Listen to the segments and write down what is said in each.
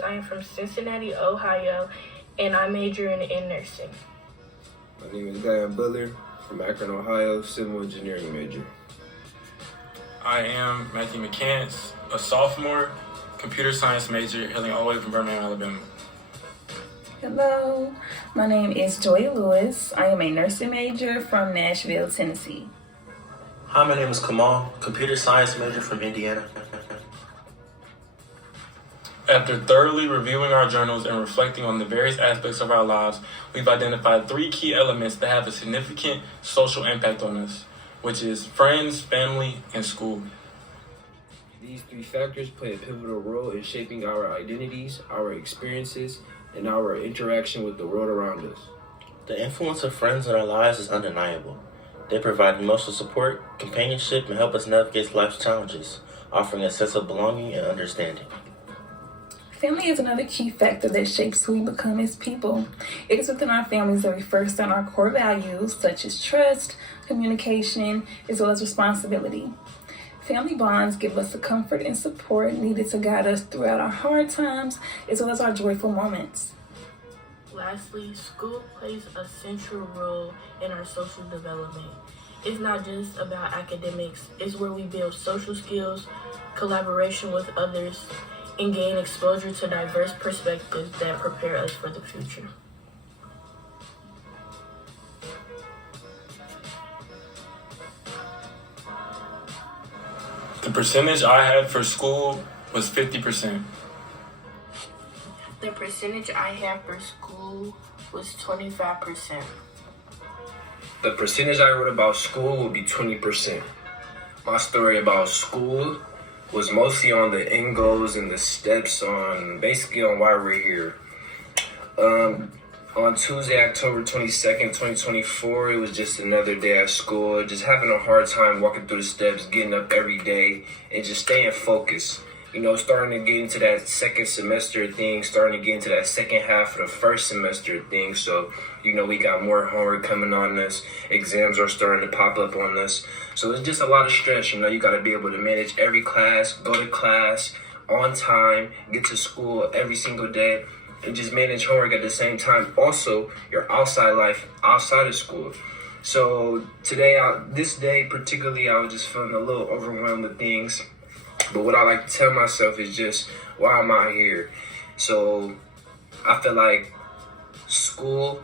I am from Cincinnati, Ohio, and I major in nursing. My name is Diane Butler from Akron, Ohio, civil engineering major. I am Matthew McCants, a sophomore, computer science major, hailing all the way from Birmingham, Alabama. Hello, my name is Joy Lewis. I am a nursing major from Nashville, Tennessee. Hi, my name is Kamal, computer science major from Indiana. After thoroughly reviewing our journals and reflecting on the various aspects of our lives, we've identified 3 key elements that have a significant social impact on us, which is friends, family, and school. These 3 factors play a pivotal role in shaping our identities, our experiences, and our interaction with the world around us. The influence of friends in our lives is undeniable. They provide emotional support, companionship, and help us navigate life's challenges, offering a sense of belonging and understanding. Family is another key factor that shapes who we become as people. It is within our families that we first learn our core values, such as trust, communication, as well as responsibility. Family bonds give us the comfort and support needed to guide us throughout our hard times, as well as our joyful moments. Lastly, school plays a central role in our social development. It's not just about academics, it's where we build social skills, collaboration with others, and gain exposure to diverse perspectives that prepare us for the future. The percentage I had for school was 50%. The percentage I had for school was 25%. The percentage I wrote about school would be 20%. My story about school was mostly on the end goals and the steps on basically on why we're here. On Tuesday, October 22nd, 2024, it was just another day at school, just having a hard time walking through the steps, getting up every day, and just staying focused. You know, starting to get into that second semester thing, starting to get into that second half of the first semester thing. So, you know, we got more homework coming on us. Exams are starting to pop up on us. So it's just a lot of stress. You know, you got to be able to manage every class, go to class on time, get to school every single day, and just manage homework at the same time. Also, your outside life outside of school. So today, this day particularly, I was just feeling a little overwhelmed with things. But what I like to tell myself is just, why am I here? So I feel like school,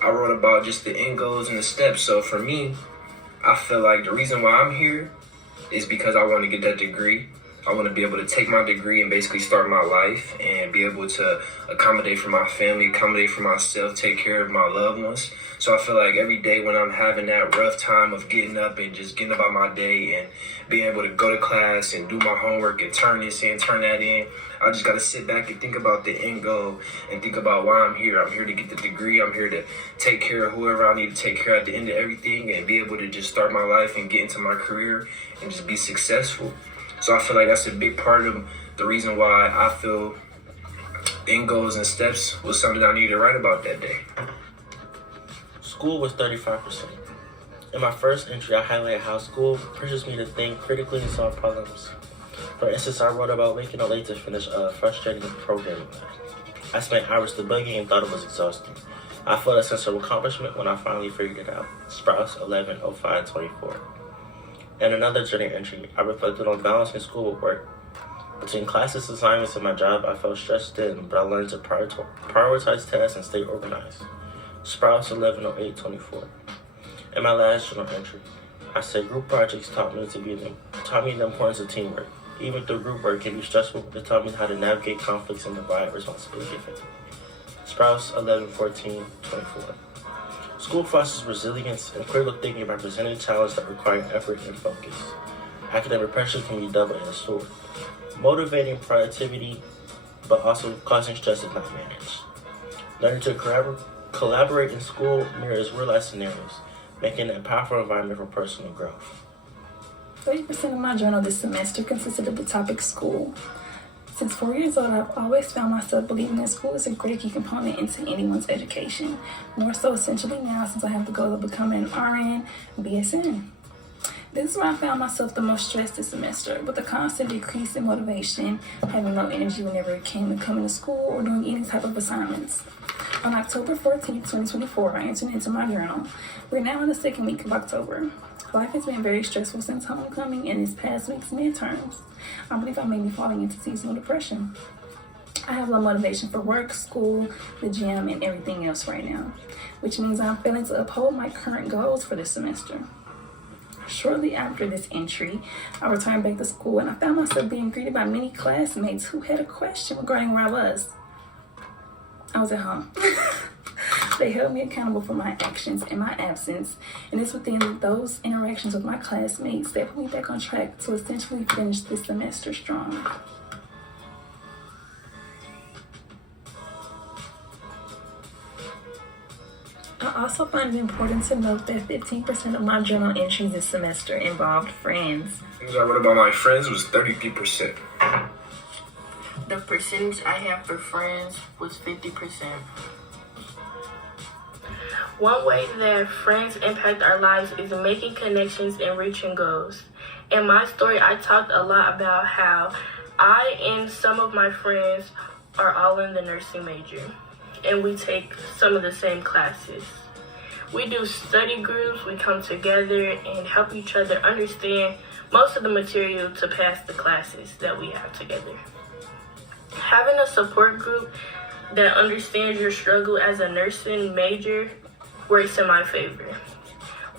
I wrote about just the end goals and the steps. So for me, I feel like the reason why I'm here is because I want to get that degree. I want to be able to take my degree and basically start my life and be able to accommodate for my family, accommodate for myself, take care of my loved ones. So I feel like every day when I'm having that rough time of getting up and just getting about my day and being able to go to class and do my homework and turn this in, turn that in, I just got to sit back and think about the end goal and think about why I'm here. I'm here to get the degree. I'm here to take care of whoever I need to take care of at the end of everything and be able to just start my life and get into my career and just be successful. So I feel like that's a big part of the reason why I feel end goals and steps was something I needed to write about that day. School was 35%. In my first entry, I highlighted how school pushes me to think critically and solve problems. For instance, I wrote about waking up late to finish a frustrating programming class. I spent hours debugging and thought it was exhausting. I felt a sense of accomplishment when I finally figured it out. Sprouts 11/05/24. In another journal entry, I reflected on balancing school with work. Between classes, assignments, and my job, I felt stressed in, but I learned to prioritize tasks and stay organized. Sprouts 11/08/24. In my last journal entry, I said group projects taught me the importance of teamwork. Even though group work can be stressful, it taught me how to navigate conflicts and divide responsibility effectively. Sprouts 11/14/24. School fosters resilience and critical thinking by presenting challenges that require effort and focus. Academic pressure can be double-edged sword, motivating productivity, but also causing stress if not managed. Learning to collaborate in school mirrors real-life scenarios, making it a powerful environment for personal growth. 30% of my journal this semester consisted of the topic school. Since 4 years old, I've always found myself believing that school is a great key component into anyone's education, more so essentially now since I have the goal of becoming an RN and BSN. This is where I found myself the most stressed this semester, with a constant decrease in motivation, having no energy whenever it came to coming to school or doing any type of assignments. On October 14th, 2024, I entered into my journal. We're now in the second week of October. Life has been very stressful since homecoming and this past week's midterms. I believe I may be falling into seasonal depression. I have low motivation for work, school, the gym, and everything else right now, which means I'm failing to uphold my current goals for this semester. Shortly after this entry, I returned back to school and I found myself being greeted by many classmates who had a question regarding where I was. I was at home. They held me accountable for my actions in my absence, and it's within those interactions with my classmates that put me back on track to essentially finish this semester strong. I also find it important to note that 15% of my journal entries this semester involved friends. Things I wrote about my friends was 33%. The percentage I have for friends was 50%. One way that friends impact our lives is making connections and reaching goals. In my story, I talked a lot about how I and some of my friends are all in the nursing major, and we take some of the same classes. We do study groups, we come together and help each other understand most of the material to pass the classes that we have together. Having a support group that understands your struggle as a nursing major works in my favor.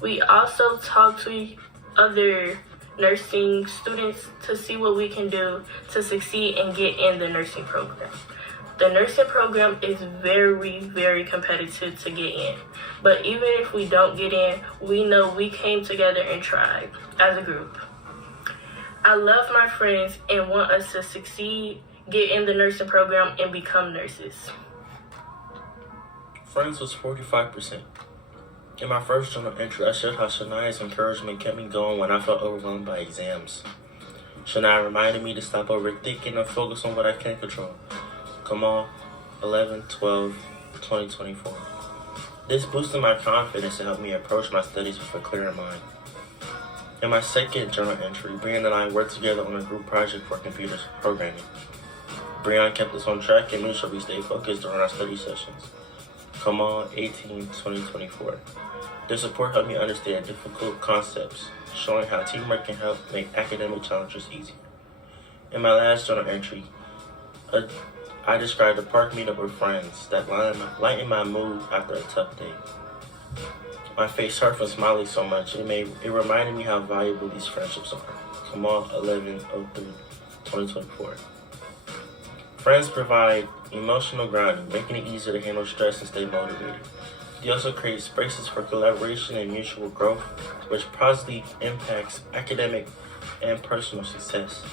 We also talk to other nursing students to see what we can do to succeed and get in the nursing program. The nursing program is very, very competitive to get in. But even if we don't get in, we know we came together and tried as a group. I love my friends and want us to succeed, get in the nursing program, and become nurses. Friends was 45%. In my first journal entry, I shared how Shania's encouragement kept me going when I felt overwhelmed by exams. Shania reminded me to stop overthinking and focus on what I can control. Come on, 11/12/2024. This boosted my confidence and helped me approach my studies with a clearer mind. In my second journal entry, Brian and I worked together on a group project for computer programming. Brian kept us on track and made sure we stayed focused during our study sessions. Come on, 18/2024. Their support helped me understand difficult concepts, showing how teamwork can help make academic challenges easier. In my last journal entry, I described a park meetup with friends that lightened my mood after a tough day. My face hurt from smiling so much, it reminded me how valuable these friendships are. Come on, 11/03/2024. Friends provide emotional grounding, making it easier to handle stress and stay motivated. They also create spaces for collaboration and mutual growth, which positively impacts academic and personal success.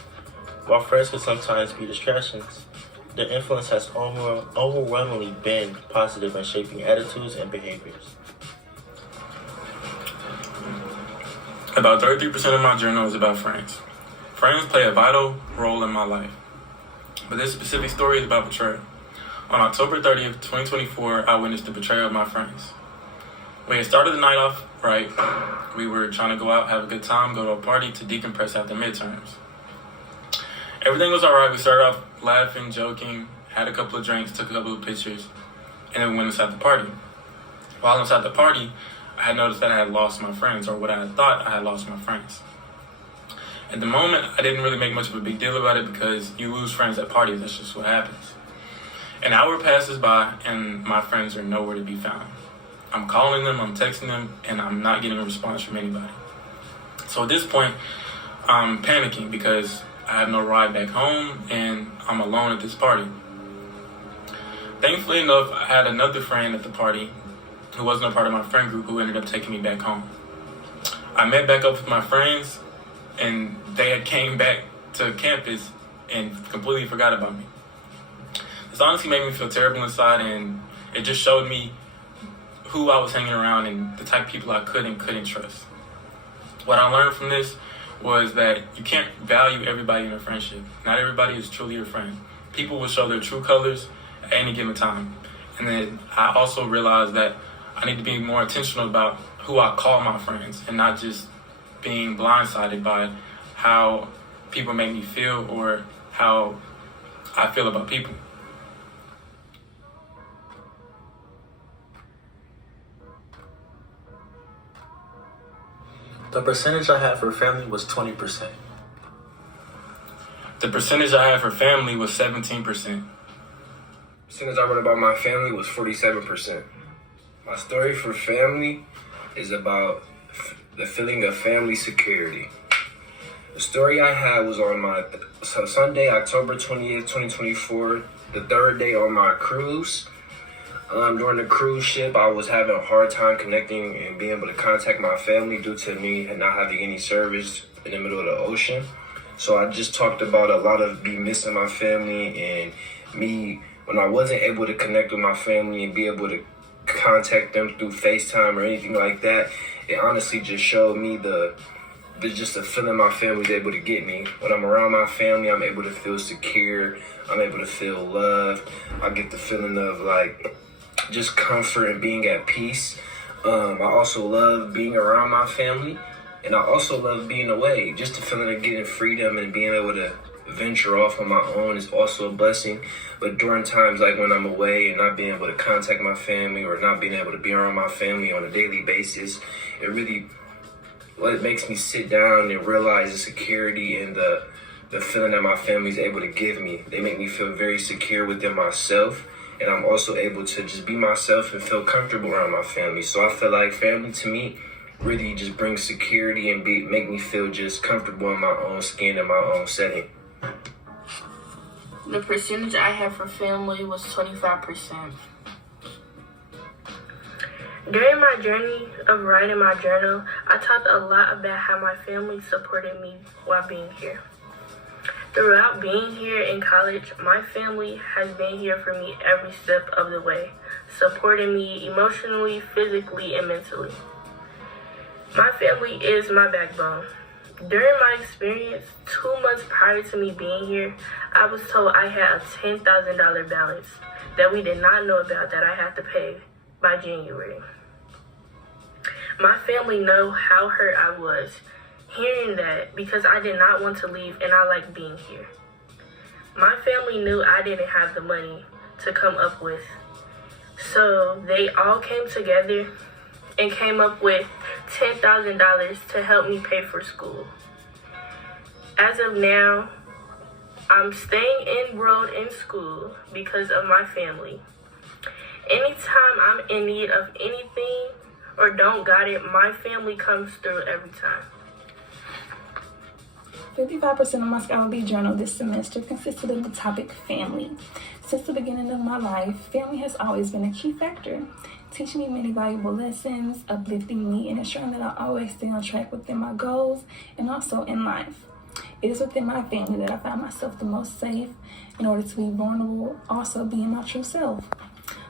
While friends can sometimes be distractions, their influence has overwhelmingly been positive in shaping attitudes and behaviors. About 33% of my journal is about friends. Friends play a vital role in my life. But this specific story is about betrayal. On October 30th, 2024, I witnessed the betrayal of my friends. We had started the night off right. We were trying to go out, have a good time, go to a party to decompress after midterms. Everything was alright. We started off laughing, joking, had a couple of drinks, took a couple of pictures, and then we went inside the party. While inside the party, I had noticed that I had lost my friends, or what I had thought I had lost my friends. At the moment, I didn't really make much of a big deal about it because you lose friends at parties. That's just what happens. An hour passes by, and my friends are nowhere to be found. I'm calling them, I'm texting them, and I'm not getting a response from anybody. So at this point, I'm panicking because I have no ride back home, and I'm alone at this party. Thankfully enough, I had another friend at the party who wasn't a part of my friend group who ended up taking me back home. I met back up with my friends, and they had came back to campus and completely forgot about me. This honestly made me feel terrible inside, and it just showed me who I was hanging around and the type of people I could and couldn't trust. What I learned from this was that you can't value everybody in a friendship. Not everybody is truly your friend. People will show their true colors at any given time. And then I also realized that I need to be more intentional about who I call my friends and not just being blindsided by how people make me feel or how I feel about people. The percentage I had for family was 20%. The percentage I had for family was 17%. Percentage I wrote about my family was 47%. My story for family is about the feeling of family security. The story I had was on my Sunday, October 28th, 2024, the third day on my cruise. During the cruise ship, I was having a hard time connecting and being able to contact my family due to me not having any service in the middle of the ocean. So I just talked about a lot of me missing my family and me when I wasn't able to connect with my family and be able to contact them through FaceTime or anything like that. It honestly just showed me the feeling my family's able to get me. When I'm around my family, I'm able to feel secure. I'm able to feel loved. I get the feeling of like just comfort and being at peace. I also love being around my family, and I also love being away. Just the feeling of getting freedom and being able to venture off on my own is also a blessing. But during times like when I'm away and not being able to contact my family or not being able to be around my family on a daily basis, it really makes me sit down and realize the security and the feeling that my family's able to give me. They make me feel very secure within myself, and I'm also able to just be myself and feel comfortable around my family. So I feel like family to me really just brings security and make me feel just comfortable in my own skin and my own setting. The percentage I had for family was 25%. During my journey of writing my journal, I talked a lot about how my family supported me while being here. Throughout being here in college, my family has been here for me every step of the way, supporting me emotionally, physically, and mentally. My family is my backbone. During my experience, 2 months prior to me being here, I was told I had a $10,000 balance that we did not know about that I had to pay by January. My family know how hurt I was hearing that because I did not want to leave and I like being here. My family knew I didn't have the money to come up with. So they all came together and came up with $10,000 to help me pay for school. As of now, I'm staying enrolled in school because of my family. Anytime I'm in need of anything or don't got it, my family comes through every time. 55% of my scholarly journal this semester consisted of the topic family. Since the beginning of my life, family has always been a key factor, teaching me many valuable lessons, uplifting me, and ensuring that I always stay on track within my goals and also in life. It is within my family that I find myself the most safe in order to be vulnerable, also being my true self.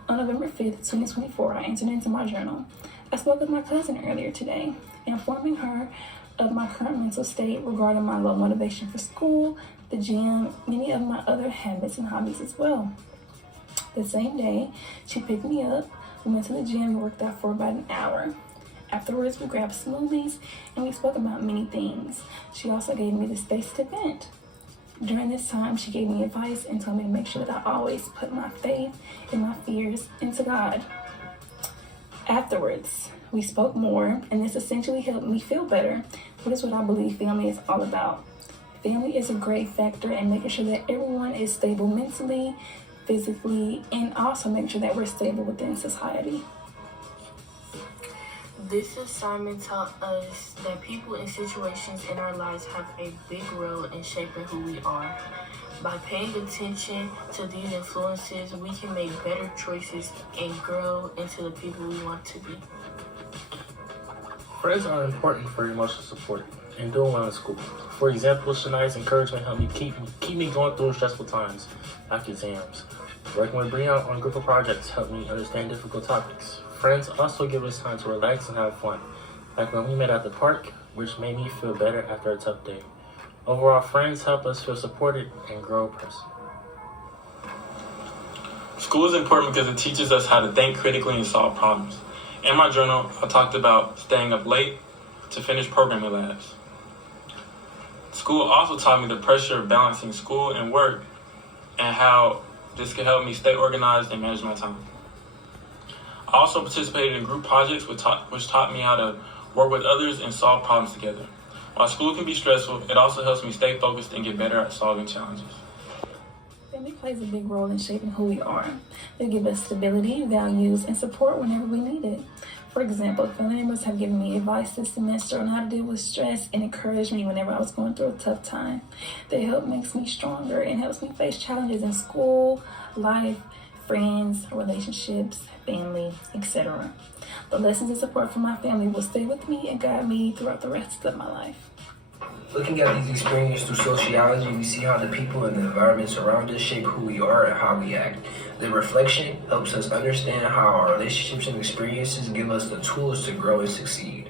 On November 5th, 2024, I entered into my journal. I spoke with my cousin earlier today, informing her of my current mental state regarding my low motivation for school, the gym, many of my other habits and hobbies as well. The same day, she picked me up, we went to the gym and worked out for about an hour. Afterwards, we grabbed smoothies and we spoke about many things. She also gave me the space to vent. During this time, she gave me advice and told me to make sure that I always put my faith and my fears into God. Afterwards, we spoke more, and this essentially helped me feel better, which is what I believe family is all about. Family is a great factor in making sure that everyone is stable mentally, physically, and also making sure that we're stable within society. This assignment taught us that people and situations in our lives have a big role in shaping who we are. By paying attention to these influences, we can make better choices and grow into the people we want to be. Friends are important for emotional support and doing well in school. For example, Shania's encouragement helped me keep me going through stressful times like exams. Working with Brianna on group of projects helped me understand difficult topics. Friends also give us time to relax and have fun, like when we met at the park, which made me feel better after a tough day. Overall, friends help us feel supported and grow personally. School is important because it teaches us how to think critically and solve problems. In my journal, I talked about staying up late, to finish programming labs. School also taught me the pressure of balancing school and work and how this could help me stay organized and manage my time. I also participated in group projects which taught me how to work with others and solve problems together. While school can be stressful, it also helps me stay focused and get better at solving challenges. Family plays a big role in shaping who we are. They give us stability, values, and support whenever we need it. For example, family members have given me advice this semester on how to deal with stress and encouraged me whenever I was going through a tough time. Their help makes me stronger and helps me face challenges in school, life, friends, relationships, family, etc. The lessons and support from my family will stay with me and guide me throughout the rest of my life. Looking at these experiences through sociology, we see how the people and the environments around us shape who we are and how we act. The reflection helps us understand how our relationships and experiences give us the tools to grow and succeed.